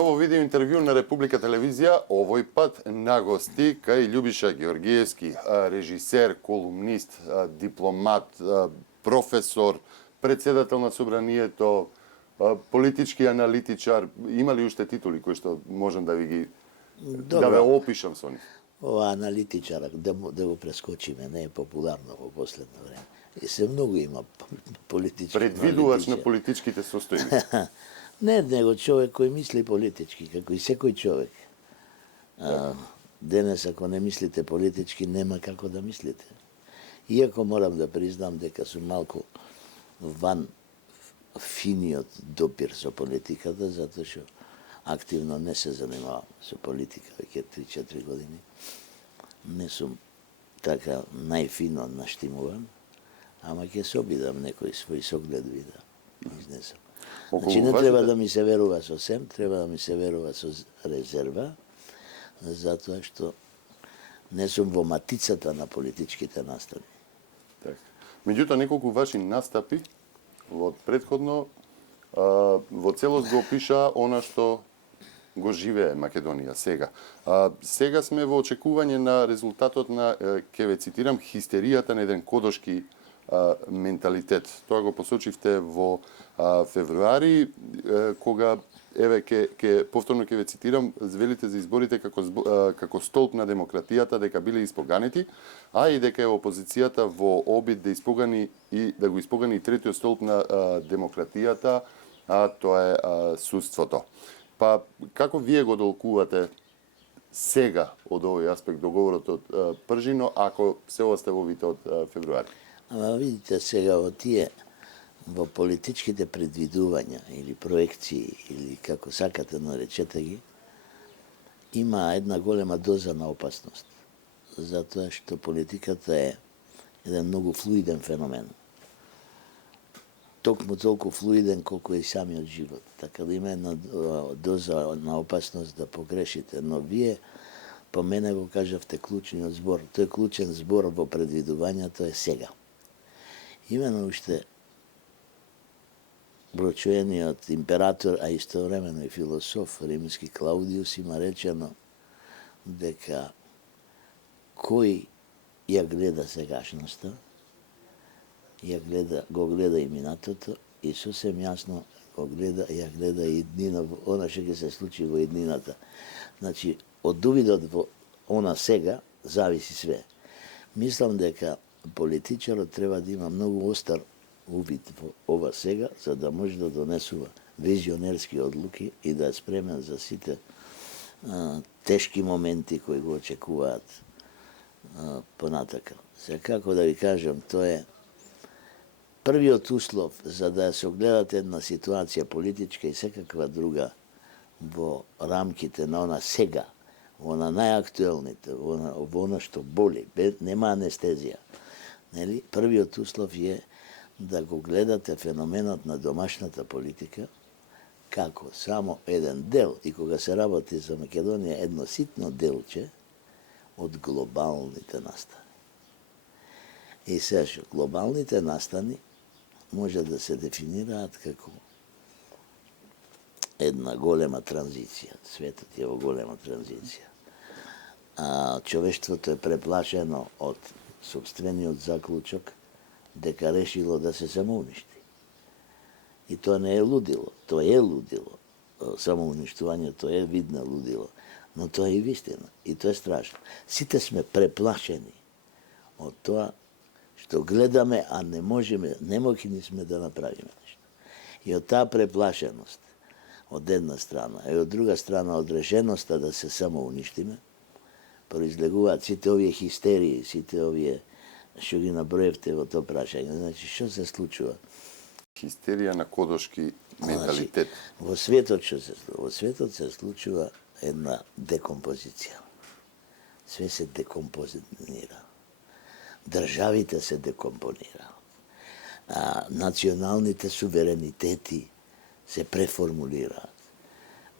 Ново видео интервју на Република телевизија, овој пат на гости кај Љубиша Георгиевски, режисер, колумнист, дипломат, професор, председател на собранието, политички аналитичар. Има ли уште титули кои што можам да ви ги да ве опишам со нив? Ова аналитичар, да го прескочиме, не е популарно во последно време. И се многу има политички предвидувач на политичките состојби. Не, него човек кој мисли политички, како и секој човек. Денес, ако не мислите политички, нема како да мислите. Иако морам да признам дека сум малку ван финиот допир со политиката, затоа што активно не се занимавам со политика веќе 3-4 години. Не сум така најфино наштимуван, ама ќе се обидам некој свој согледови да изнесам. Значи не треба да ми се верува сосем, треба да ми се верува со резерва, затоа што не сум во матицата на политичките настани. Так. Меѓутоа, неколку ваши настапи во предходно во целост го опиша она што го живее Македонија сега. Сега сме во очекување на резултатот на, ќе ве цитирам, хистеријата на еден кодошки менталитет. Тоа го посочивте во февруари, кога еве ќе повторно ќе ве цитирам, велите за изборите како столб на демократијата дека биле испоганети, а и дека е опозицијата во обид да испогани и да го испогани и третиот столб на демократијата, а тоа е судството. Па како вие го долкувате сега од овој аспект договорот од Пржино, ако се оставовите од февруари? Ама видите сега во политичките предвидувања или проекции или како сакате наречете ги, има една голема доза на опасност. Затоа што политиката е еден многу флуиден феномен. Токму толку флуиден колку е и самиот живот. Така да има една доза на опасност да погрешите. Но вие по мене го кажавте клучниот збор. Тој клучен збор во предвидувањето е сега. Именно уште прочуениот император, а истовремено и философ римски Клаудиус има речено дека кој ја гледа сегашноста, го гледа и минатото и сосем јасно ја гледа и иднина, она што ќе се случи во иднината. Значи, од увидот во она сега зависи све. Мислам дека политичарот треба да има многу остар увид во ова сега, за да може да донесува визионерски одлуки и да е спремен за сите тешки моменти кои го очекуваат понатака. Сега, како да ви кажам, тоа е првиот услов за да се огледате една ситуација политичка и секаква друга во рамките на она сега, во на најактуелните, во она што боли, нема анестезија. Нели? Првиот услов е да го гледате феноменот на домашната политика како само еден дел, и кога се работи за Македонија, едно ситно делче од глобалните настани. И сега што глобалните настани може да се дефинираат како една голема транзиција. Светот е во голема транзиција. Човештвото е преплашено од собствениот заклучок дека решило да се самоуништи. И тоа не е лудило, тоа е лудило. Самоуништувањето е видно лудило, но тоа е и вистина, и тоа е страшно. Сите сме преплашени од тоа што гледаме, а не можеме, немоќни сме да направиме нешто. И од таа преплашеност, од една страна, и од друга страна од решеноста да се самоуништиме, произлегуваат сите овие хистерии, сите овие што ги наброевте во тоа прашање. Значи, што се случува? Хистерија на кодошки менталитет. Во светот што се случува? Во светот се случува една декомпозиција. Све се декомпонира. Државите се декомпонираат. Националните суверенитети се преформулираат.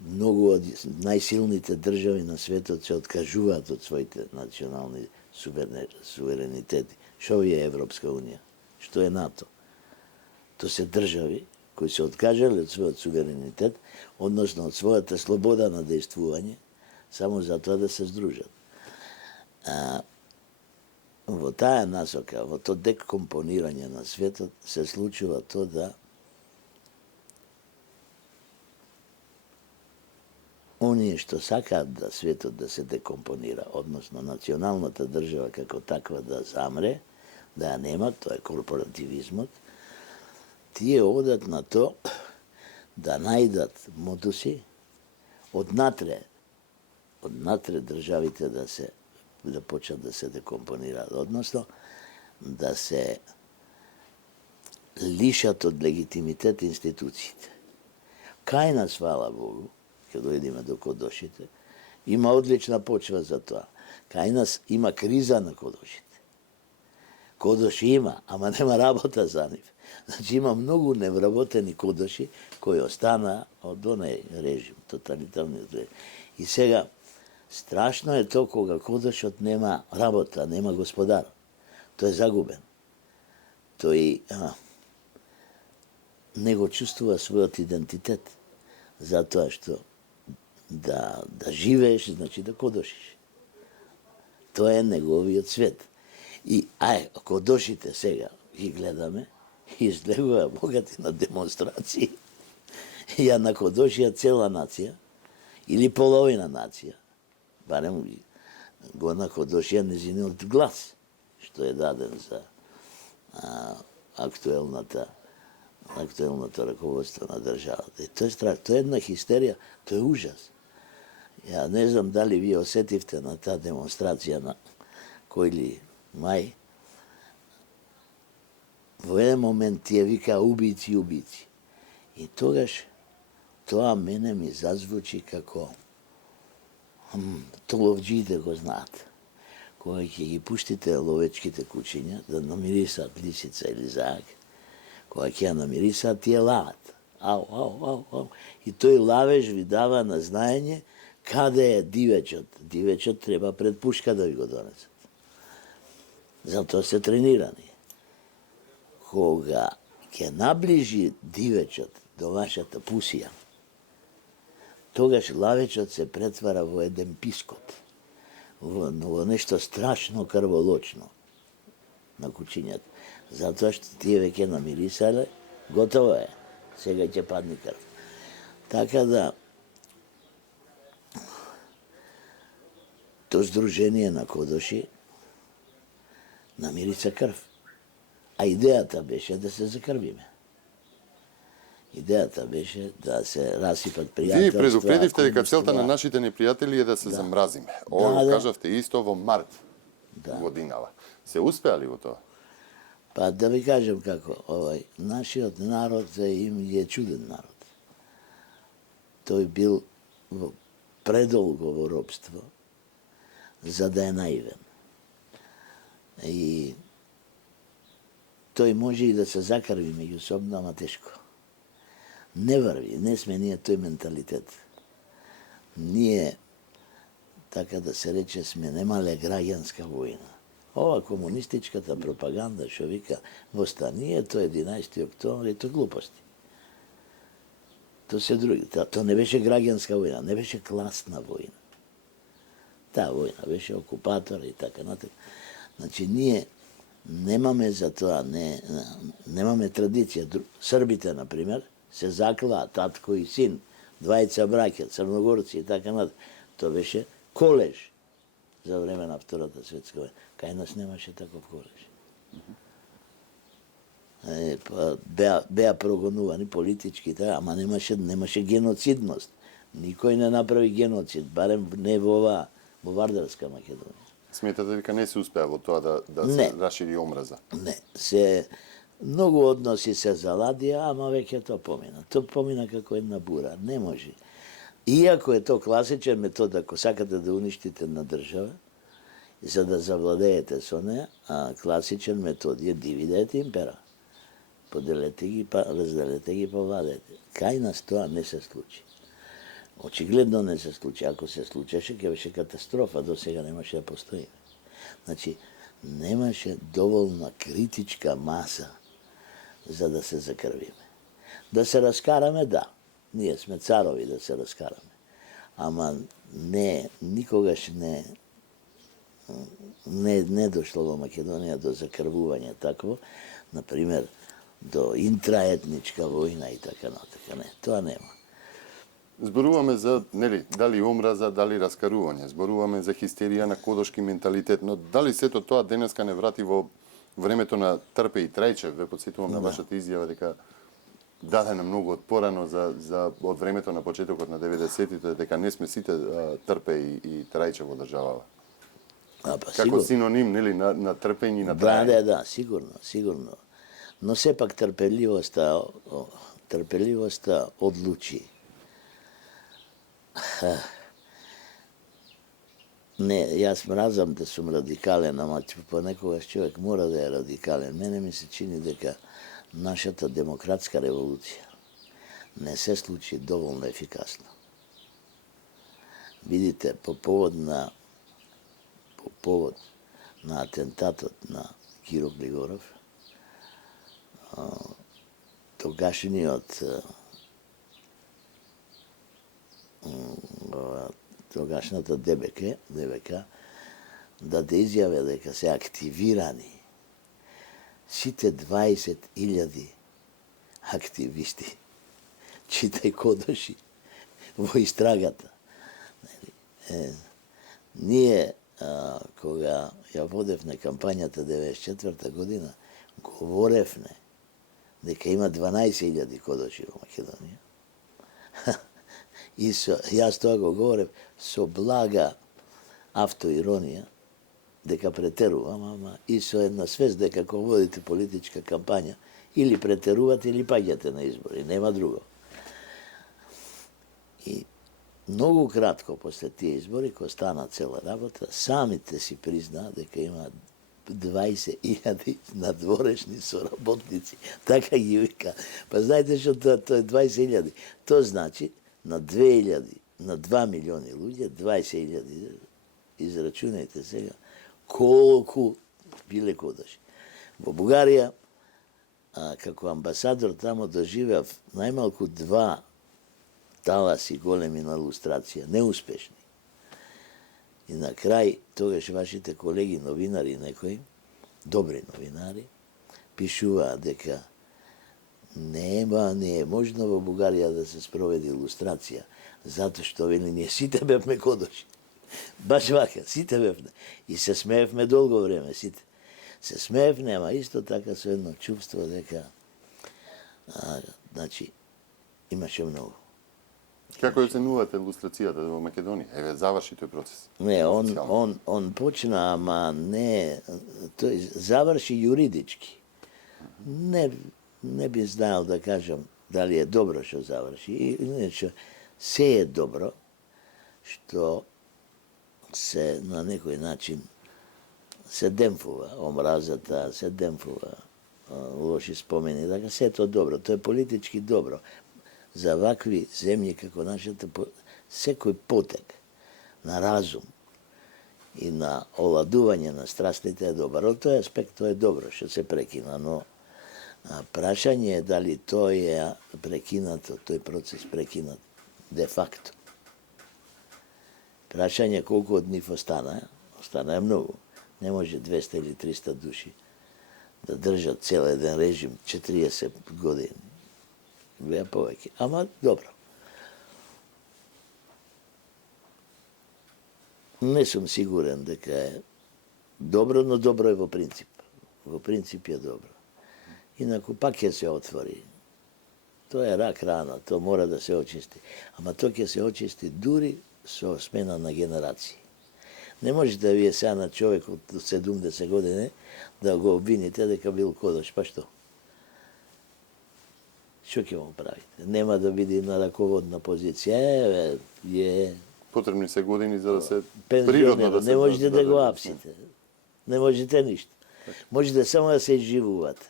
Многу од најсилните држави на светот се откажуваат од своите национални суверенитети. Што е Европска унија? Што е НАТО? То се држави кои се откажале од својот суверенитет, односно од својата слобода на действување, само за тоа да се здружат. Во таа насока, во тоа декомпонирање на светот, се случува тоа да оние што сакаат да светот да се декомпонира, односно националната држава како таква да замре, да ја нема, тоа е корпоративизмот, тие одат на то да најдат модуси однатре државите да почнат да се декомпонираат, односно да се лишат од легитимитет институциите. Кај нас, фала Богу, ќе дојдеме до кодошите, има одлична почва за тоа. Кај нас има криза на кодошите. Кодоши има, ама нема работа за нив. Значи има многу невработени кодоши кои остана од онај режим, тоталитарниот режим. И сега, страшно е тоа кога кодошот нема работа, нема господар. Тој е загубен. Тој не го чувствува својот идентитет. Затоа што да живееш, значи да кодошиш. Тоа е неговиот свет. И кодошите сега ги гледаме, излегува богати на демонстрации. Ја накодошија цела нација, или половина нација, барем го накодошија незиниот глас, што е даден за актуелното раководство на државата. И тоа е страх, тоа е една хистерија, тоа е ужас. Ја не знам дали вие осетивте на таа демонстрација на кој мај, во еден момент тие вика убици, убици. И тогаш тоа мене ми зазвучи како ловџиите го знаат. Кога ќе ги пуштите ловечките кучиња да намирисаат лисица или заак, кога ќе ја намирисаат, тие лават. Ау, ау, ау, ау. И тој лавеж ви дава на знаење каде е дивечот. Дивечот треба пред пушка да ви го донесат. Затоа се тренирани. Кога ќе наближи дивечот до вашата пусија, тогаш лавечот се претвара во еден пискот, во нешто страшно крволочно на кучињата. Затоа што тие веќе намирисале, готово е, сега ќе падне крв. Така да, то здружение на кодоши намириса крв. А идејата беше да се закрвиме. Идејата беше да се расипат пријателства. Вие предупредивте дека целта на нашите непријатели е да се замразиме. Ова го кажавте исто во март годинава. Се успеали во тоа? Па да ви кажем како, нашиот народ е чуден народ. Тој бил предолго во робство, за да е наивен. И тој може и да се закрви меѓусобно, ама тешко. Не врви, не сме ние тој менталитет. Ние, така да се рече, сме немале граѓанска војна. Ова комунистичката пропаганда што вика востанието 11. октомври, тоа глупости. Тоа се други. Тоа не беше граѓанска војна, не беше класна војна. Таа војна беше окупатора и така натаму. Значи ние немаме за тоа, немаме традиција. Србите, например, се заклаа татко и син, двајца браќа, црногорци и така натаму. Тоа беше колеж за време на Втората светска војна. Кај нас немаше таков колеж. Беа прогонувани политички, ама немаше геноцидност. Никој не направи геноцид, барем не во Вардарска Македонија. Сметате дека не се успеа во тоа да се расшири омраза? Не, многу односи се заладија, ама веќе тоа помина. Тоа помина како една бура, не може. Иако е тоа класичен метод, ако сакате да уништите на држава, за да завладеете со неја, класичен метод е дивидете импера. Поделете ги, разделете ги, повладете. Кај нас тоа не се случи. Очигледно не се случи. Ако се случеше, ќе беше катастрофа, до сега немаше да постои. Значи, немаше доволна критичка маса за да се закрвиме. Да се раскараме, да. Ние сме царови да се раскараме. Ама никогаш не дошло во Македонија до закрвување такво, например, до интраетничка војна и така натака. Не, тоа нема. Зборуваме за, нели, дали омраза, дали раскарување, зборуваме за хистерија на кодошки менталитет, но дали сето тоа денеска не врати во времето на Трпе и Трајчев? Ве потсетувам на вашата изјава дека дадена многу отпорано од времето на почетокот на 90-тите, дека не сме сите Трпе и Трајчев во државава. Како Сигурно. синоним, нели, на трпење и на траење. Да, сигурно. Но сепак трпеливоста одлучи. Не, јас мразам да сум радикален, ама понекогаш човек мора да е радикален. Мене ми се чини дека нашата демократска револуција не се случи доволно ефикасно. Видите, по повод на атентатот на Киро Глигоров, тогашната ДБК даде изјаве дека се активирани сите 20.000 активисти, читај кодоши, во истрагата. Ние, кога ја водевме кампањата 94 година, говоревме дека има 12.000 кодоши во Македонија. И јас тоа го говорев со блага автоиронија, дека претерувам, ама и со една свест дека кога водите политичка кампања, или претерувате или паѓате на избори, нема друго. И многу кратко после тие избори, кога стана цела работа, самите си признаа дека има 20.000 надворешни соработници. Така ги вика. Па знаете што тоа е 20.000? Тоа значи на 2 милиони луѓе, 20.000, израчунајте сега, колку биле кодаши. Во Бугарија, како амбасадор тамо доживеав најмалку 2 таласи големи на лустрација, неуспешни. И на крај, тогаш вашите колеги новинари некои, добри новинари, пишуваа дека не е можно во Бугарија да се спроведи лустрација, затоа што вели ние сите бевме кодоши. Баш вака, сите бевме. И се смеевме долго време, сите. Се смеевме, ама исто така со едно чувство дека значи имаше многу. Како оценувате лустрацијата во Македонија? Еве, заврши тој процес. Не, он почна, ама не, тој заврши юридички. Не би знаел да кажам дали е добро што заврши. Иначе, се е добро што се на некој начин се демфува омразата, се демфува лоши спомени, така се е тоа добро, тоа е политички добро. За вакви земји како нашата, секој потек на разум и на оладување на страстите е добар. Од тој аспект тоа е добро што се прекина, но прашање е дали тој е прекинато, тој процес прекинат де факто. Прашање колку од нив остана е многу. Не може 200 или 300 души да држат цел еден режим 40 години. Беа повеќе. Ама добро. Не сум сигурен дека е добро, но добро е во принцип. Во принцип е добро. Инаку пак ќе се отвори. Тоа е рак рана, тоа мора да се очисти. Ама тоа ќе се очисти дури со смена на генерации. Не можете вие сега на човек од 70 години да го обвините дека бил кодош, па што? Што ќе му правите? Нема да биде на раководна позиција, Потребни се години за да се природно да се... Не можете да го апсите. Не можете ништо. Можете само да се изживувате.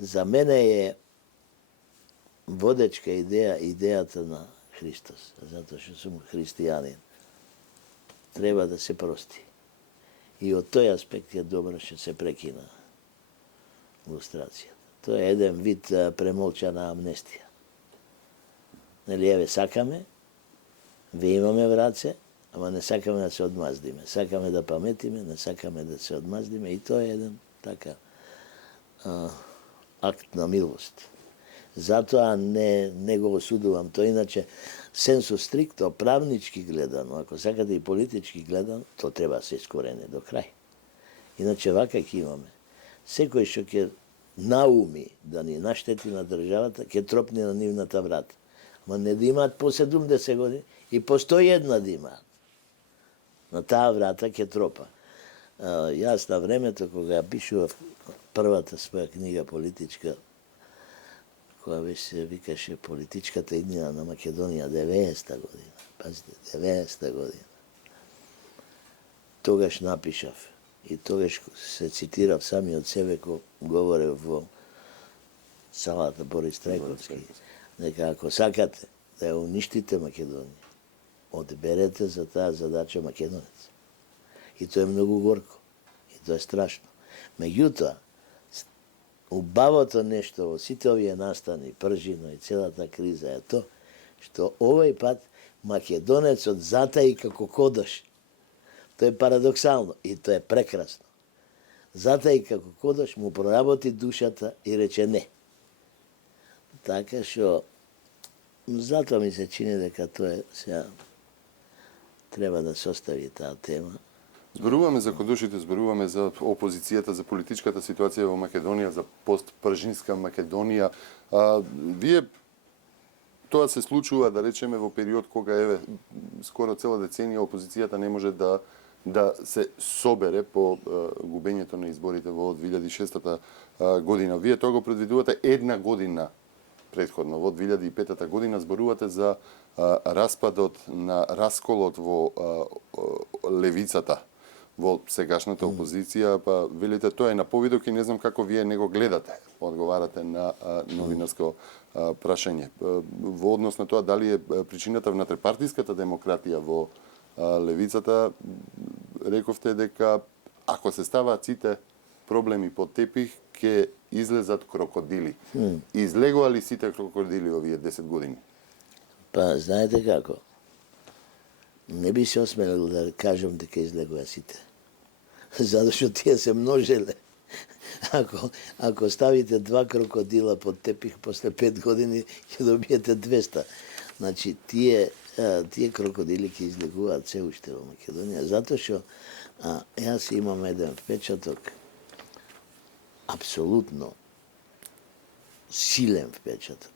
За мене е водечка идејата на Христос, затоа што сум христијанин. Треба да се прости. И од тој аспект е добро што се прекина лустрацијата. Тоа е еден вид премолчана амнестија. Нели, еве, сакаме, ве имаме в раце, ама не сакаме да се одмаздиме. Сакаме да паметиме, не сакаме да се одмаздиме, и тоа е еден така акт на милост. Затоа не го осудувам тоа, иначе сенсо стрикто, правнички гледано, ако сакате и политички гледано, тоа треба да се искорене до крај. Иначе вака ќе имаме. Секој што ќе науми да ни наштети на државата, ќе тропне на нивната врата. Ама не да имаат по 70 години и по 101 да имаат. На таа врата ќе тропа. Јас на времето, кога ја пишував првата своја книга политичка, која беше, викаше Политичката иднина на Македонија, 90-та година. Пазите, 90-та година. Тогаш напишав и тогаш се цитирав сами од себе, кога говорев во салата Борис Трајковски, дека ако сакате да ја уништите Македонија, одберете за таа задача македонец. И тоа е многу горко. И тоа е страшно. Меѓутоа, убавото нешто во сите овие настани, пржино и целата криза е тоа, што овој пат македонецот затаи како кодош. Тоа е парадоксално и тоа е прекрасно. Затаи како кодош му проработи душата и рече не. Така што, затоа ми се чини дека тоа е сега треба да се остави таа тема. Зборуваме за кодошите, зборуваме за опозицијата, за политичката ситуација во Македонија, за постпржинска Македонија. Вие тоа се случува, да речеме, во период кога еве скоро цела деценија опозицијата не може да се собере по губењето на изборите во 2006 година. Вие тоа го предвидувате една година претходно, во 2005 година, зборувате за распадот на расколот во левицата, во сегашната опозиција, па велите тоа е на повидок и не знам како вие не го гледате, одговарате на новинарско прашање. Во однос на тоа, дали е причината внатрепартиската демократија во левицата, рековте дека ако се ставаат сите проблеми под тепих, ќе излезат крокодили. Излегува ли сите крокодили овие 10 години? Па, знаете како? Не би се осмелил да кажам дека излегува сите. Затоа што тие се множеле. Ако ставите 2 крокодила под тепих, после 5 години ќе добиете 200. Значи, тие крокодили ќе излегуваат се уште во Македонија, затоа што јас имам еден впечаток, апсолутно силен впечаток,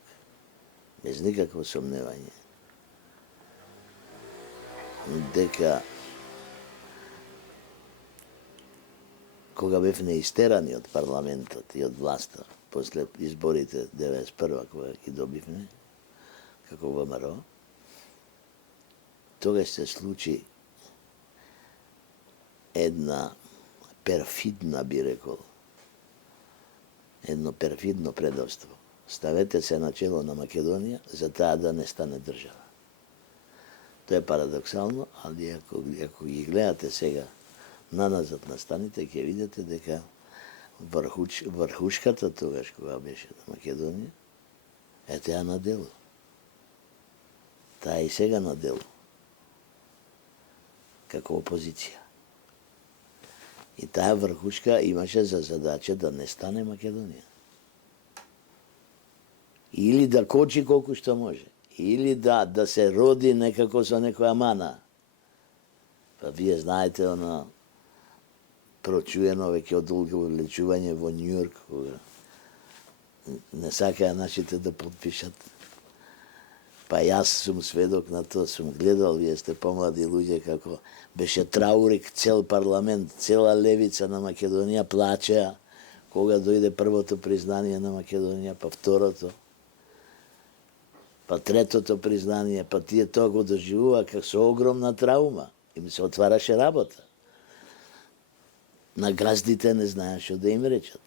без никакво сомневање, дека кога бевме истерани од парламентот и од власта после изборите 91 кога ги добивме како ВМРО, тогаш се случи една перфидна, би рекол, едно перфидно предавство. Ставете се на чело на Македонија за таа да не стане држава. Тоа е парадоксално, али ако ги гледате сега наназад на станите, ќе видите дека врхушката тогаш кога беше на Македонија е таа на дело. Таа и сега на дело. Како опозиција. И таа врхушка имаше за задача да не стане Македонија. Или да кочи колку што може. Или да се роди некако со некоја мана. Па вие знаете она прочуено веќе одолго лечување во Њујорк, кога не сакаа нашите да подпишат. Па јас сум сведок на тоа, сум гледал, вие сте помлади луѓе, како беше траурик, цел парламент, цела левица на Македонија плачеа кога дојде првото признание на Македонија, па второто, па третото признание, па тие тоа го доживува како со огромна траума. Им се отвараше работа. На газдите не знаеш што да им речат.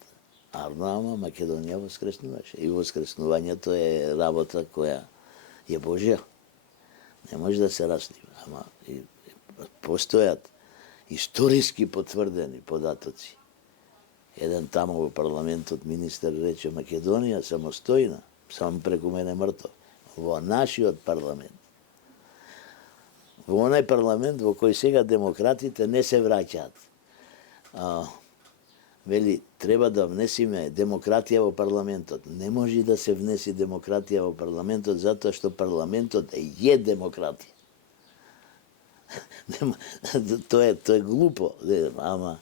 Ама Македонија воскреснуваше. И воскреснувањето е работа која е Божја. Не може да се раслива. Ама постојат историски потврдени податоци. Еден тамо во парламентот министер рече Македонија самостојна, само преку мене мртов. Во нашиот парламент. Во онај парламент во кој сега демократите не се враќаат. Вели, треба да внесиме демократија во парламентот. Не може да се внеси демократија во парламентот, затоа што парламентот е демократија. Тоа е глупо, ама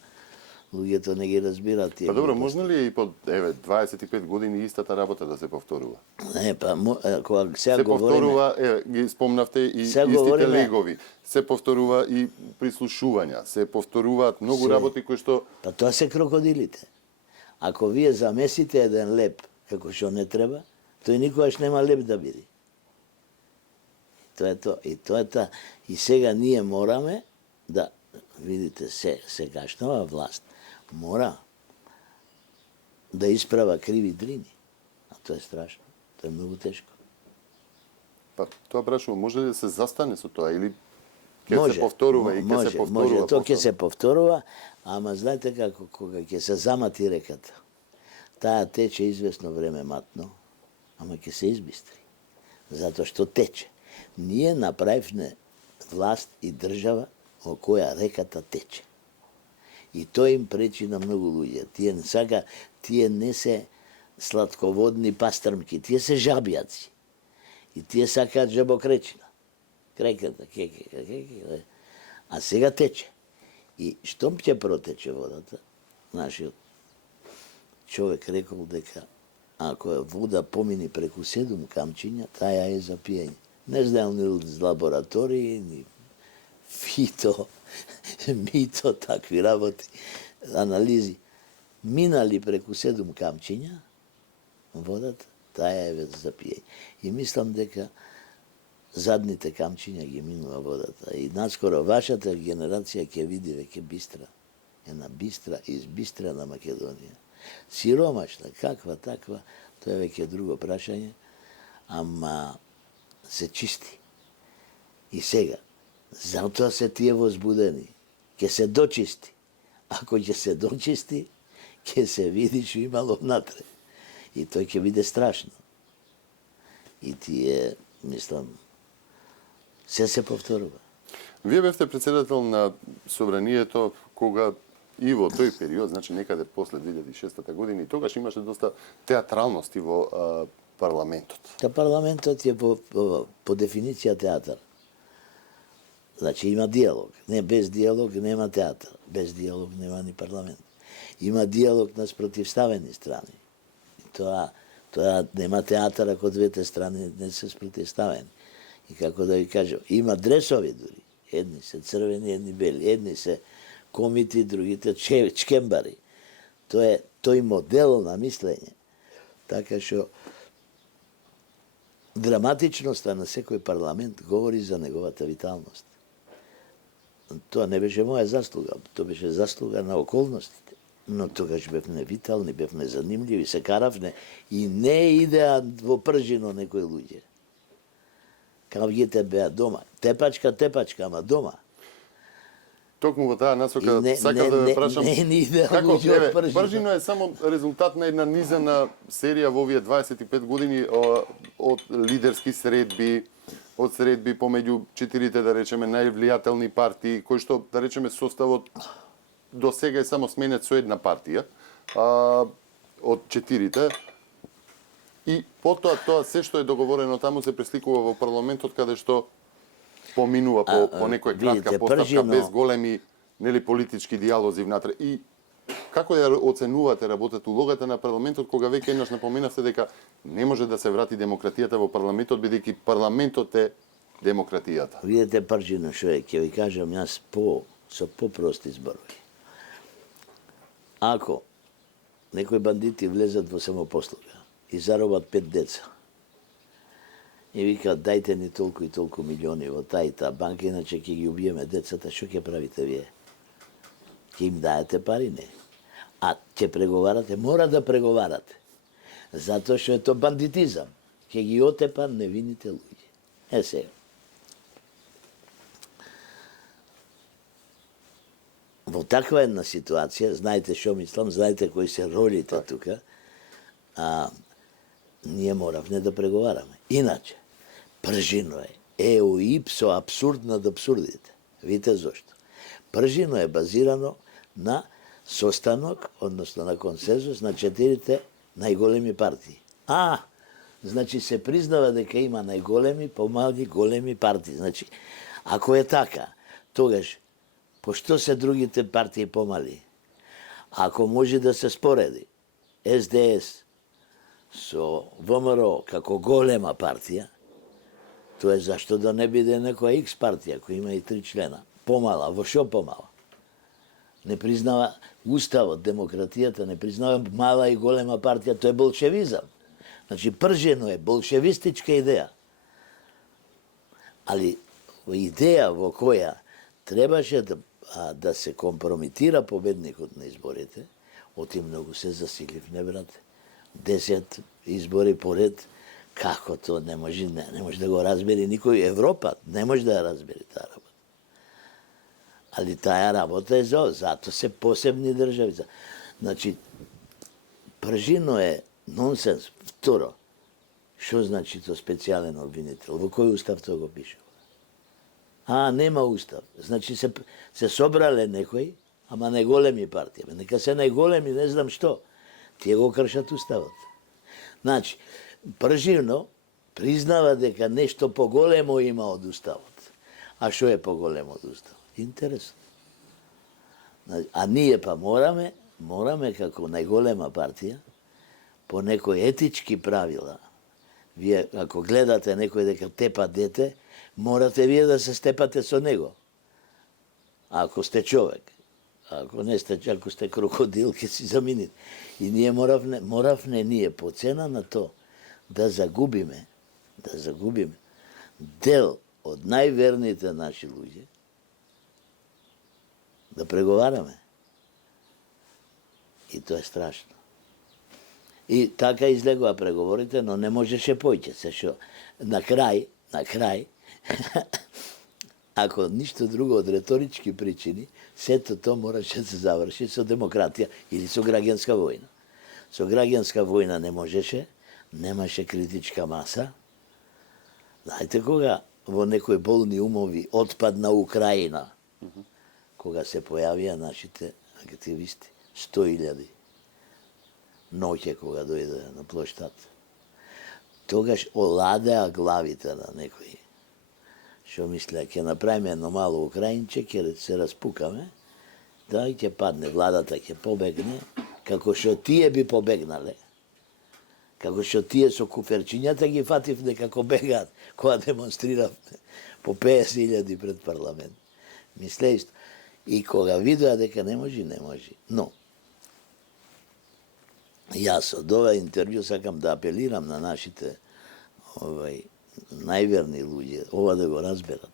луѓето не ги разбираат тие. Па добро, глупости. можно ли и по 25 години истата работа да се повторува? Не, па кога сега Се говориме, повторува, ги спомнавте и Сега истите говориме- легови. Се повторува и прислушувања. Се повторуваат многу Се. работи кои што па тоа се крокодилите. Ако вие замесите еден леп како што не треба, тој никогаш нема леп да биде. Тоа е тоа. И тоа е та. И сега ние мораме да, видите, сегашнава власт мора да исправа криви дрини. А тоа е страшно. Тоа е многу тешко. па тоа прашувам, може ли да се застане со тоа или ќе се повторува и ќе се повторува? Може, тоа ќе повторно? се повторува, ама знаете како кога ќе се замати реката, таа тече известно време матно, ама ќе се избистри. Затоа што тече. Ние направивме власт и држава во која реката тече. И тоа им пречи на многу луѓе. Тие не се сладководни пастрмки, тие се жабјаци. И тие сакаат жабокречина. Креката, а сега тече. И штом ќе протече водата, нашиот човек рекол дека ако е вода помини преку 7 камчиња, таа е за пиење. Не знаел ни лаборатории, ни мито, такви работи, анализи. Минали преку 7 камчиња, водата, таа е за пиење. И мислам дека задните камчиња ги минува водата. И наскоро вашата генерација ќе види веќе бистра. Една бистра, избистрена Македонија. Сиромашна, каква таква, тоа е веќе друго прашање, ама се чисти. И сега, затоа се тие возбудени. Ќе се дочисти. Ако ќе се дочисти, ќе се види што имало внатре. И тој ќе биде страшно. И тие, мислам, се повторува. Вие бевте председател на собранието кога и во тој период, значи некаде после 2006 година, и тогаш имаше доста театралности во парламентот. Та парламентот е по дефиниција театар. Значи има диалог. Не, без диалог нема театар. Без диалог нема ни парламент. Има диалог на спротивставени страни. И тоа нема театар ако двете страни не се спротивставени. И како да ви кажам, има дресови дури. Едни се црвени, едни бели. Едни се комити, другите чкембари. Тоа е тој модел на мислење. Така што драматичноста на секој парламент говори за неговата виталност. Тоа не беше моја заслуга, тоа беше заслуга на околностите. Но тогаш бевме витални, бевме занимливи, се каравне и не идеа во пржино некои луѓе. Кавгите беа дома. Тепачка, ама дома. Токму во таа насока И сакам да ве прашам. не ни идеа Како, луѓе од еве, пржино. пржино е само резултат на една низана серија во овие 25 години од лидерски средби, од средби помеѓу четирите, да речеме, највлијателни партии, кои што, да речеме, составот до сега е само сменет со една партија, од четирите. И потоа тоа се што е договорено таму се пресликува во парламентот, каде што поминува по некоја кратка видите, поставка пржино- без големи политички диалози внатре. И како ја оценувате работата, улогата на парламентот, кога веќе еднаш напоменавте дека не може да се врати демократијата во парламентот, бидејќи парламентот е демократијата? Видете пржино што е, ќе ви кажам јас со попрости зборови. Ако некои бандити влезат во самопослуга и заробат 5 деца, и викаат дајте ни толку и толку милиони во таа и таа банка, иначе ќе ги убиеме децата, што ќе правите вие? Ќе им дајате пари? Не. А ќе преговарате? Мора да преговарате. Затоа што е тоа бандитизам. Ќе ги отепа невините луѓе. Е сега. во таква една ситуација, знаете што мислам, знаете кои се ролите тука, ние моравме да преговараме. Иначе, пржино е еу ипсо абсурд над абсурдите. Видите зошто? Пржино е базирано на состанок, односно на консензус на 4 најголеми партии. Значи се признава дека има најголеми, помали, големи партии. Значи, ако е така, тогаш, пошто се другите партии помали? Ако може да се спореди СДС со ВМРО како голема партија, тоа е зашто да не биде некоја X партија, која има и 3 члена, помала, во шо помала? Не признава уставот, демократијата, не признава мала и голема партија, тоа е болшевизам. Значи, пржено е болшевистичка идеја. Али идеја во која требаше да се компрометира победникот на изборите, оти многу се засиливне, брате. 10 избори поред, како то не може да го разбери никој. Европа не може да ја разбери таа работа. Али таа работа е зато се посебни држави. Значи, пржино е нонсенс. Второ, што значи то специјален обвинител? Во кој устав тоа го пише? Нема устав. Значи се собрале некои, ама најголеми партии. Нека се најголеми, не знам што. Тие го кршат уставот. Значи, прживно признава дека нешто поголемо има од уставот. А што е поголемо од уставот? Интересно. А ние па мораме како најголема партија, по некои етички правила, вие ако гледате некој дека тепа дете, морате вие да се степате со него. Ако сте човек. Ако не сте, ако сте крокодил, ќе си замините. И ние моравме ние по цена на то да загубиме дел од најверните наши луѓе, да преговараме. И тоа е страшно. И така излегува преговорите, но не можеше поќе се шо. На крај, ако ништо друго од реторички причини, сето тоа мораше да се заврши со демократија или со граѓанска војна. Со граѓанска војна не можеше, немаше критичка маса. Знаете кога во некои болни умови отпадна Украина, кога се појавија нашите активисти, 100.000 ноќе кога дојде на плоштад, тогаш оладеа главите на некои. Што мислеа, ќе направиме едно мало украинче, ќе се распукаме, да и ќе падне, владата ќе побегне, како што тие би побегнале. Како што тие со куферчињата ги фативне како бегаат, кога демонстриравме по 50.000 пред парламент. Мисле исто. И кога видоа дека не може. Но, јас од ова интервју сакам да апелирам на нашите најверни луѓе, ова да го разберат.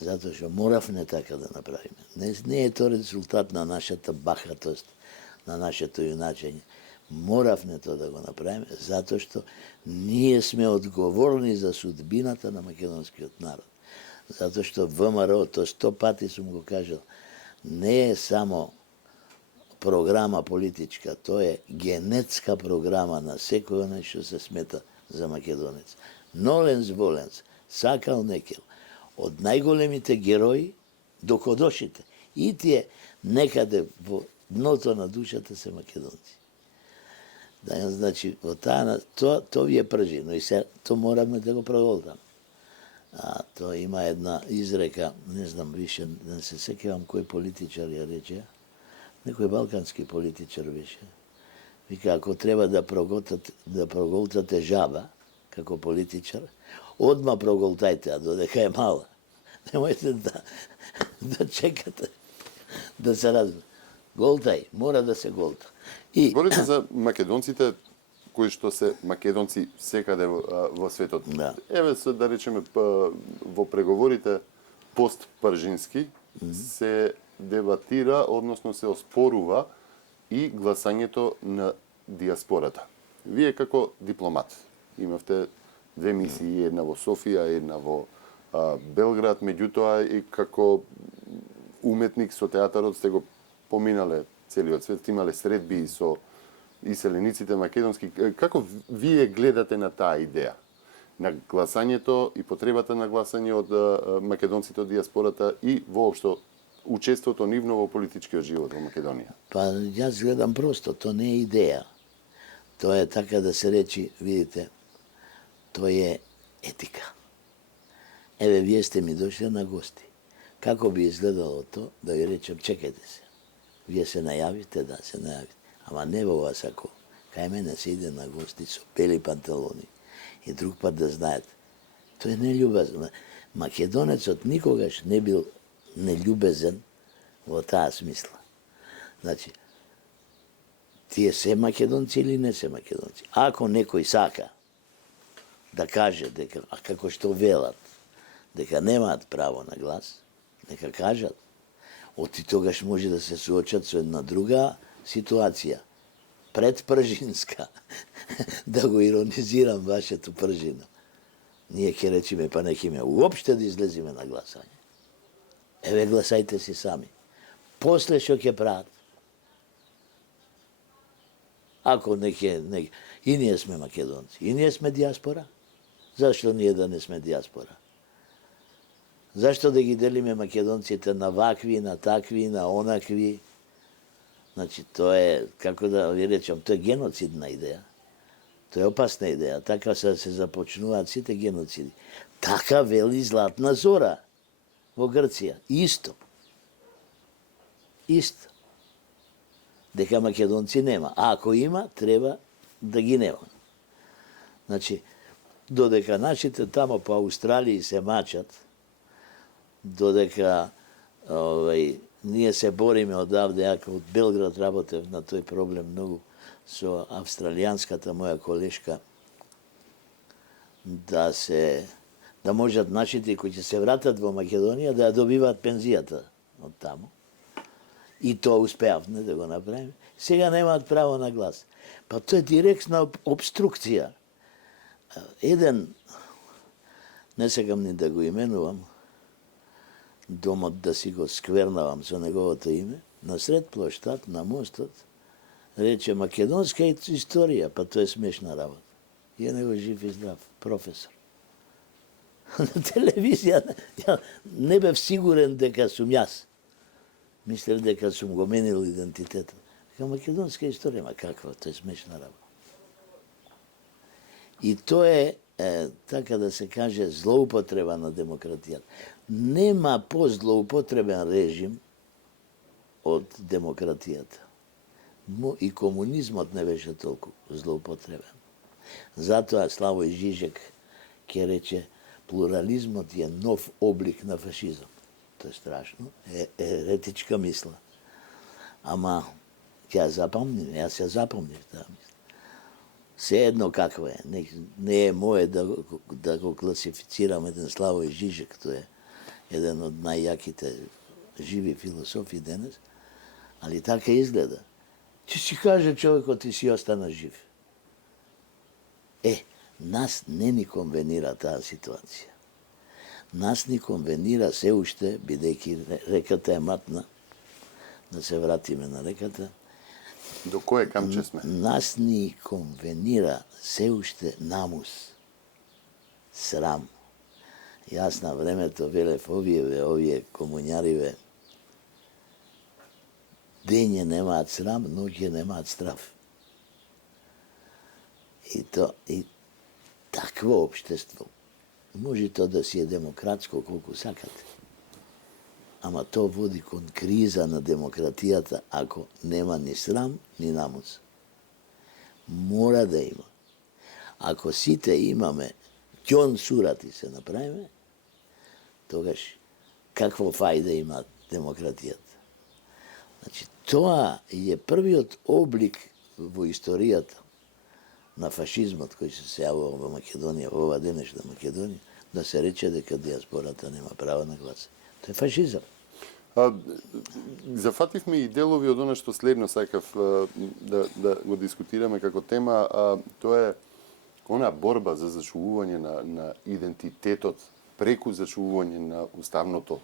Затоа што моравме така да направиме. Не е тоа резултат на нашата бахатост, на нашето юначење. Моравме тоа да го направиме, затоа што ние сме одговорни за судбината на македонскиот народ. Затоа што ВМРО, тоа 100 пати сум го кажал, не е само програма политичка, тоа е генетска програма на секој оној што се смета за македонец. Ноленс воленс, сакал некел, од најголемите герои до кодошите. И тие некаде во дното на душата се македонци. Значи, тоа ви е пржино и се, тоа мораме да го проголтаме. Тоа има една изрека, не знам више, не се сеќавам кој политичар ја рече, некој балкански политичар беше. Вика, ако треба да проголтате жаба, како политичар, одма проголтајте, а додека е мала. Немојте да чекате да се разбере. Голтај, мора да се голта. Говорите за македонците кои што се македонци секаде во светот. Да. Еве се да речеме во преговорите постпржински се дебатира, односно се оспорува и гласањето на диаспората. Вие како дипломат имавте 2 мисии, една во Софија, една во Белград, меѓутоа и како уметник со театарот сте го поминале целиот свет, сте имале средби и со иселениците македонски. Како вие гледате на таа идеја? На гласањето и потребата на гласање од македонците од диаспората и воопшто учеството нивно во политичкиот живот во Македонија? Па јас гледам просто, то не е идеја. Тоа е така да се речи, видите, тоа е етика. Еве, вие сте ми дошли на гости. Како би изгледало то да ви речем, чекајте се. Вие се најавите, да, се најавите. Ама не во вас ако кај мене се иде на гости со бели панталони и друг пат да знаете. Тоа е нељубезно. Македонецот никогаш не бил нељубезен во таа смисла. Значи, тие се македонци или не се македонци? Ако некој сака да каже дека, а како што велат, дека немаат право на глас, нека кажат. Оти тогаш може да се суочат со една друга ситуација, предпржинска, да го иронизирам вашето пржино. Ние ќе речеме, па некиме уопште да излеземе на гласање. Еве, гласајте си сами. После што ќе прават? Ако и ние сме македонци, и ние сме диаспора, зашто ние да не сме диаспора? Зашто да ги делиме македонците на вакви, на такви, на онакви? Значи, тоа е, како да ви речам, тоа е геноцидна идеја. Тоа е опасна идеја. Така се започнуваат сите геноциди. Така вели Златна Зора во Грција. Исто. Исто. Дека македонци нема. А ако има, треба да ги нема. Значи, додека нашите тамо по Австралија се мачат, додека ние се бориме одавде, ако од Белград работев на тој проблем многу со австралијанската моја колешка, да можат нашите кои ќе се вратат во Македонија да ја добиваат пензијата од таму. И тоа успеавме да го направиме. Сега немаат право на глас. Па тоа е директна обструкција. Еден, не сакам ни да го именувам, домот да си го сквернавам со неговото име, насред плоштад, на мостот, рече македонска историја, па тоа е смешна работа. Ја него жив и здрав, професор. На телевизија не бев сигурен дека сум јас. Мислев дека сум го менил идентитетот. Дека македонска историја, ма каква, тоа е смешна работа. И тоа е, така да се каже, злоупотреба на демократијата. Нема по-злоупотребен режим од демократијата. И комунизмот не беше толку злоупотребен. Затоа Славој Жижек ќе рече плурализмот е нов облик на фашизам. Тоа е страшно, е еретичка мисла. Ама ќе ја запомним, јас ја запомнив таа мисла. Се едно каква е, не е мое да го класифицирам еден Славој Жижек, тој е еден од најјаките живи философи денес, али така изгледа. Ќе си каже човекот и си остана жив. Нас не ни конвенира таа ситуација. Нас ни конвенира се уште, бидејќи реката е матна, да се вратиме на реката. До кој камче сме? Нас ни конвенира се уште намус, срам. Јас на времето велев овие комуњариве, дење немаат срам, ноќе немаат страв. И такво општество, може то да си е демократско колку сакате, ама то води кон криза на демократијата ако нема ни срам, ни намус. Мора да има. Ако сите имаме ќон сурати се направиме, тогаш какво фајда има демократијата? Значи, тоа е првиот облик во историјата на фашизмот кој се јавува во Македонија, во ова денешна Македонија, да се рече дека диаспората нема право на глас. Тоа е фашизам. Зафативме и делови од она што следно сакав да го дискутираме како тема, тоа е она борба за зачувување на идентитетот преку зачувување на уставното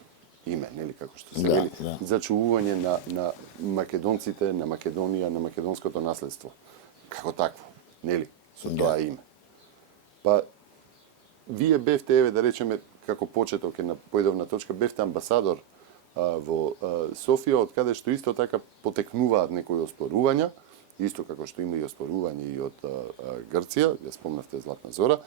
име, нели, како што се Да, вели, да. зачувување на македонците, на Македонија, на македонското наследство. Како такво, нели, со тоа име. Па, вие бевте, еве да речеме, како почеток на поедовна точка, бевте амбасадор во Софија, од каде што исто така потекнуваат некои оспорувања, исто како што има и оспорување и од Грција, ја спомнавте Златна Зора.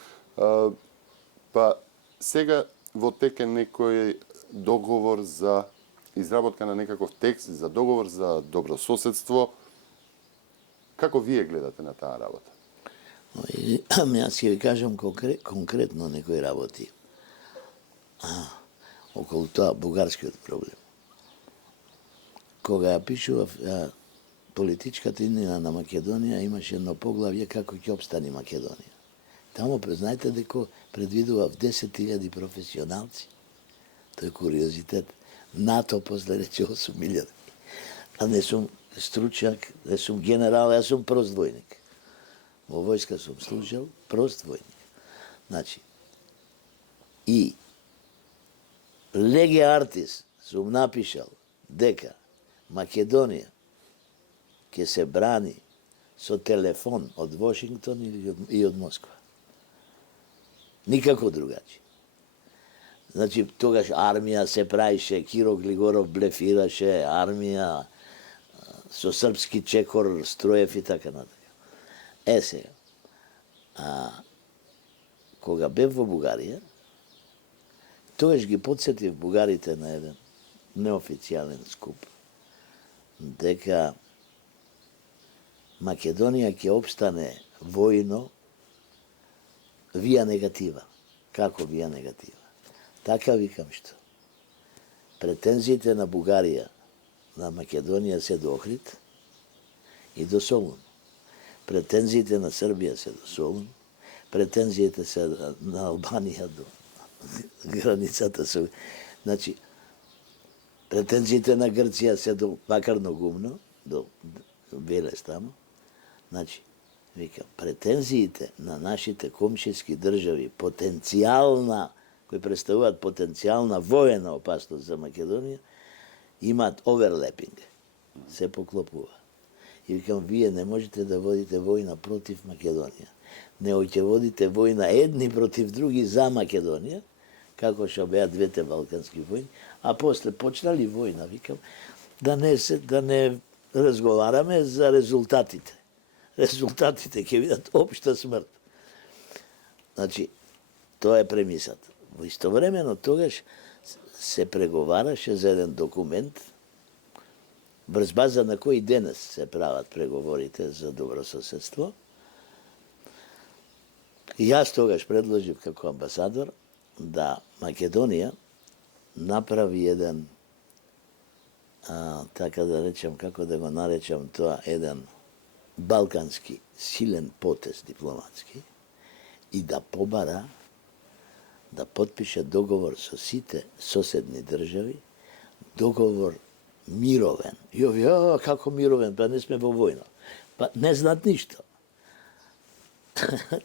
Па сега во тек е некој договор за изработка на некаков текст за договор за добрососедство. Како вие гледате на таа работа? Јас ќе ви кажам конкретно некои работи. Околу тоа бугарскиот проблем. Кога ја пишував политичката иднина на Македонија, имаше едно поглавје како ќе обстани Македонија. Тамо признајте дека предвидував 10.000 професионалци. Тој е куриозитет. НАТО после рече 8.000. А не сум стручак, не сум генерал, јас сум прост војник. Во војска сум служил, прост војник. Значи, и леге артис сум напишал дека Македонија ќе се брани со телефон од Вашингтон и од Москва. Никако другачи. Значи, тогаш армија се правише, Киро Глигоров блефираше, армија со српски чекор, строев и така натака. Сега, кога бев во Бугарија, тогаш ги подсетив бугарите на еден неофицијален скуп, дека Македонија ќе обстане војно вија негатива. Како вија негатива? Така викам што. Претензиите на Бугарија на Македонија се до Охрид и до Солун. Претензиите на Србија се до Солун. Претензиите се на Албанија до границата со... Значи, претензиите на Грција се до Вакарно гумно, до Велес тамо. Значи, викам, претензиите на нашите комшиски држави, потенцијална, кои представуваат потенцијална воена опасност за Македонија, имаат оверлепинг. Се поклопува. И викам, вие не можете да водите војна против Македонија. Него ќе водите војна едни против други за Македонија, како што беа двете балкански војни, а после почнали војна, викам, да не разговараме за резултатите. Резултатите ќе видат општа смрт. Значи, тоа е премисата. Во истовремено тогаш се преговараше за еден документ врз база на кој денес се прават преговорите за добрососедство. И јас тогаш предложив како амбасадор да Македонија направи еден така да речем, како да го наречам тоа, еден балкански силен потез дипломатски и да побара да подпише договор со сите соседни држави, договор мировен. Јови, како мировен? Па не сме во војна. Па не знаат ништо.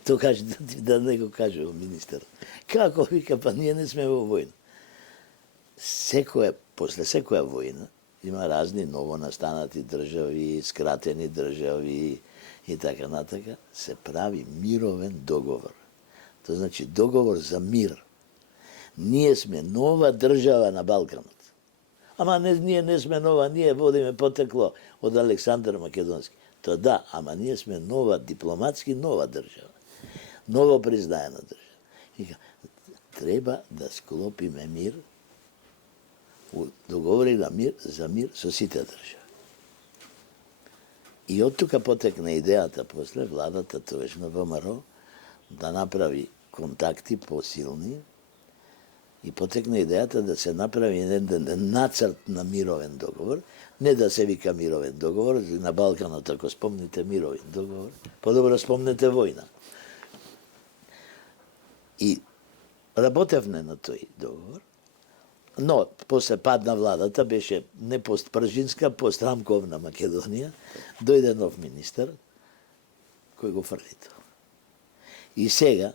Тоа каже, да не го каже министер. Како вика, па ние не сме во војна. После секоја војна има разни новонастанати држави, скратени држави и така натака, се прави мировен договор. Тоа значи договор за мир. Ние сме нова држава на Балканот. Ама ние не сме нова, ние водиме потекло од Александар Македонски. Тоа да, ама ние сме нова, дипломатски нова држава. Ново признаена држава. Треба да склопиме мир, договори за мир со сите држави. И од тука потекна идејата после владата тогаш на ВМРО да направи контакти посилни и потекна идејата да се направи еден нацрт на мировен договор, не да се вика мировен договор, на Балканот ако спомните мировен договор, подобро спомнете војна. И работевме на тој договор, но после пад на владата беше не постпржинска, пострамковна Македонија, дојде нов министер кој го фрли тоа. И сега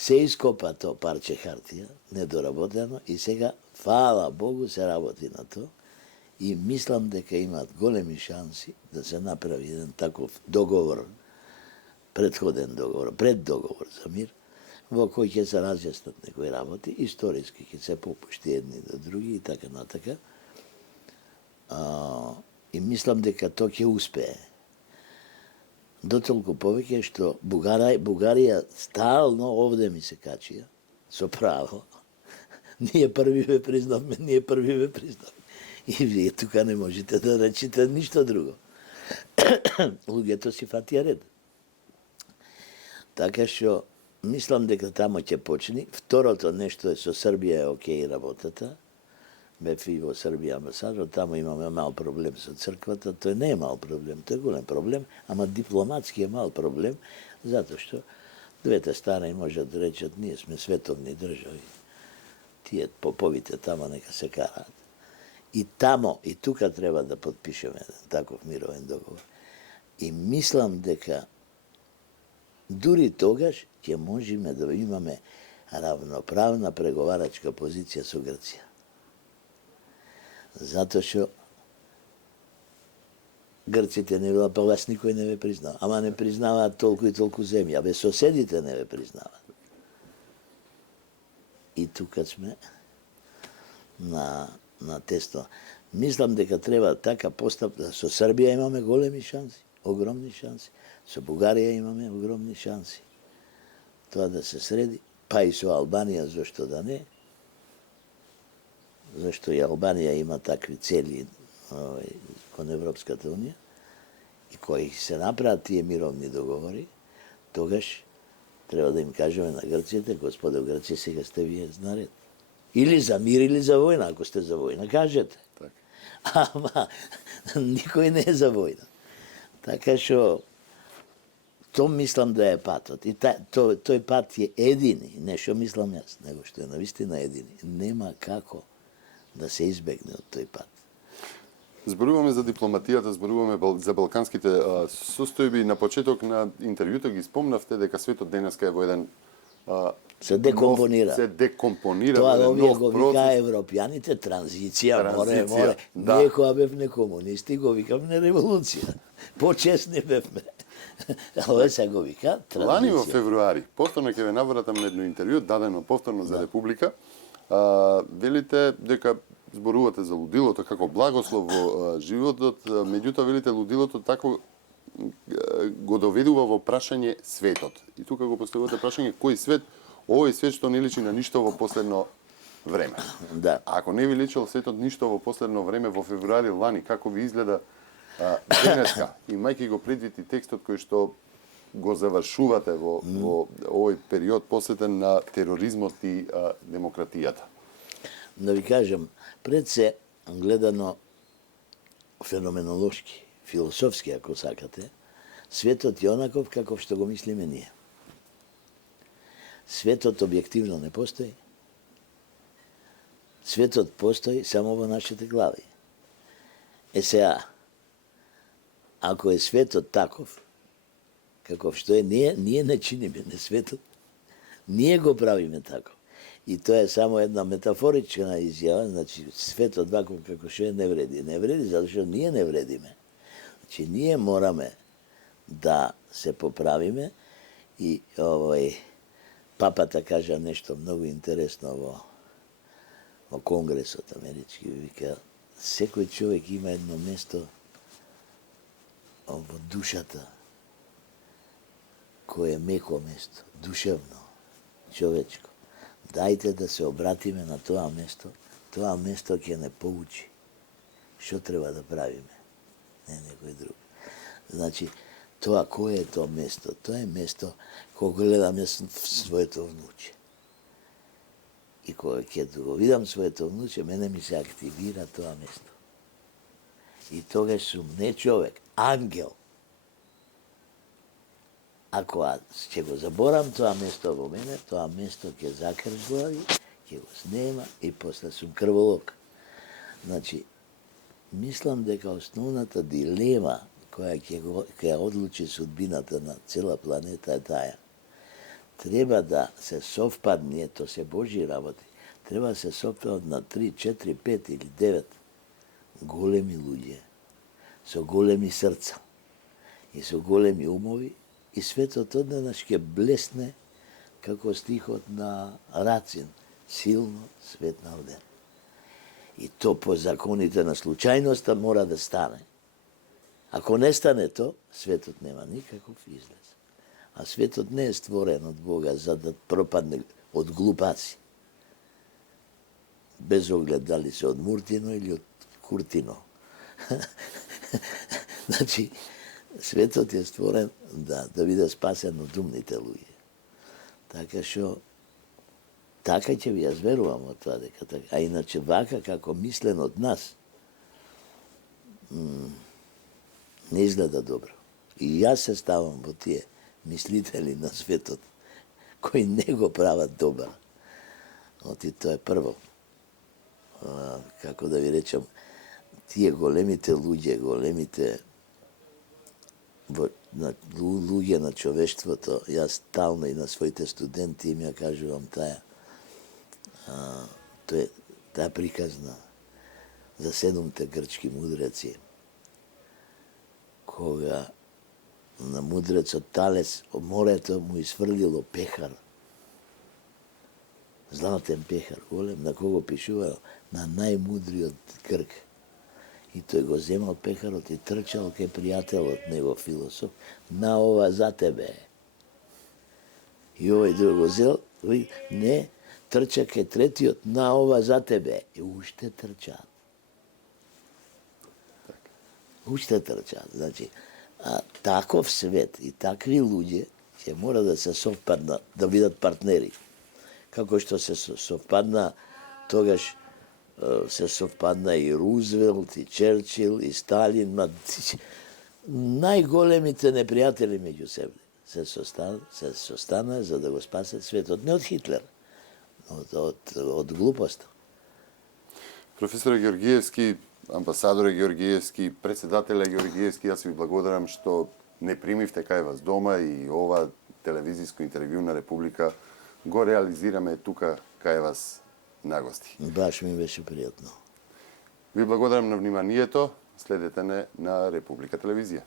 се ископа то парче хартија, недоработено, и сега, фала Богу, се работи на то. И мислам дека имаат големи шанси да се направи еден таков договор, преддоговор за мир, во кој ќе се разјаснат некои работи, историски ќе се попушти едни до други и така натака. И мислам дека тоа ќе успее. Дотолку повеќе што Бугарија стално овде ми се качија, со право. Ние први ве признавме. И вие тука не можете да речете ништо друго. Луѓето си фатија ред. Така што мислам дека тамо ќе почни. Второто нешто е со Србија е окей работата. Бев и во Србија амбасадор, тамо имаме мал проблем со црквата. Тој не е мал проблем, тој е голем проблем, ама дипломатски е мал проблем, затоа што двете страни можат да речат ние сме световни држави. Тие поповите тамо нека се караат. И тамо, и тука треба да подпишеме еден таков мировен договор. И мислам дека дури тогаш ќе можеме да имаме равноправна преговарачка позиција со Грција. Затоа што грците не била, па вас никој не ве признава. Ама не признаваат толку и толку земја. Абе соседите не ве признаваат. И тука сме на тесто. Мислам дека треба така постапка. Со Србија имаме големи шанси, огромни шанси. Со Бугарија имаме огромни шанси. Тоа да се среди, па и со Албанија, зошто да не? Зашто и Албанија има такви цели кон Европската Унија и кои се направат тие мировни договори, тогаш треба да им кажеме на Грцијата, господа Грција, сега сте вие наред. Или за мир, или за војна. Ако сте за војна, кажете. Так. Ама никој не е за војна. Така што то мислам да е патот. И тој пат е едини, не што мислам јас, него што е навистина едини. Нема како да се избегне од тој пат. Зборуваме за дипломатијата, зборуваме за балканските состојби. На почеток на интервјуто ги спомнавте дека светот денеска е во еден се декомпонира. Се декомпонира. Тоа овие го вика европјаните транзиција, море. Да. Ние кога бевме комунисти го викавме револуција. Почесни бевме. Ове се го вика транзиција. Лани во февруари, повторно ќе ве навратам на едно интервју, дадено повторно за Република. Велите дека зборувате за лудилото како благослов во животот, меѓутоа велите лудилото тако го доведува во прашање светот. И тука го поставувате прашање кој свет, овој свет што не личи на ништо во последно време. Да. Ако не ви личил светот ништо во последно време во февруари лани, како ви изгледа денеска, имајќи го предвид и текстот кој што го завршувате во овој период посветен на тероризмот и демократијата? Да ви кажам, пред се гледано феноменолошки, философски, ако сакате, светот е онаков каков што го мислиме ние. Светот објективно не постои. Светот постои само во нашите глави. Сега, ако е светот таков, каков што е, ние не чиниме на светот, ние го правиме тако. И тоа е само една метафорична изјава, значи светот ваков како што е не вреди. Не вреди затоа што ние не вредиме. Значи ние мораме да се поправиме и папата кажа нешто многу интересно во Конгресот амерички, вика секој човек има едно место во душата кое е меко место, душевно, човечко. Дајте да се обратиме на тоа место ќе не поучи што треба да правиме, не некој друг. Значи, тоа кое е тоа место? Тоа е место кога гледаме своето внуче. И кога ќе го видам своето внуче, мене ми се активира тоа место. И тогаш сум не човек, ангел. Ако ќе го заборам тоа место во мене, тоа место ќе закржглави, ќе го снема и после сум крволок. Значи, мислам дека основната дилема која ќе одлучи судбината на цела планета е таа. треба да се совпадне, то се Божи работи, треба да се совпаднат на 3, 4, 5 или 9 големи луѓе, со големи срца и со големи умови, и светот одненаш ќе блесне како стихот на Рацин, силно светнал ден. И то по законите на случајноста мора да стане. Ако не стане то, светот нема никаков излез. А светот не е створен од Бога за да пропадне од глупаци. Без оглед дали се од Муртино или од Куртино. Значи, светот е створен да биде спасен од умните луѓе. Така што, така ќе ви јас верувам од тоа дека така. А иначе вака како мислен од нас, не изгледа добро. И јас се ставам во тие мислители на светот, кои не го прават добар. Оти тоа е прво. Како да ви речам, тие големите луѓе, големите луѓе на човештвото, јас стално и на своите студенти им ја кажувам таа приказна за 7 грчки мудреци, кога на мудрецот Талес од морето му изфрлило пехар, златен пехар, голем, на кого пишува на најмудриот грк. И тој го земал пехарот и трчал кај пријателот него философ, на ова за тебе. И овој друг го зел, не, трча кај третиот, на ова за тебе. И уште трчаат. Уште трчаат. Значи, таков свет и такви луѓе ќе мора да се совпаднат, да бидат партнери. Како што се совпадна тогаш, се совпадна и Рузвелт, и Черчил, и Сталин, најголемите непријатели меѓу себе се состана за да го спасат светот, не од Хитлер, од глупоста. Професоре Георгиевски, амбасадоре Георгиевски, председателе Георгиевски, јас ви благодарам што не примивте кај вас дома и ова телевизиско интервју на Република го реализираме тука кај вас на гости. Баш ми беше пријатно. Ви благодарам на вниманието. Следете не на Република телевизија.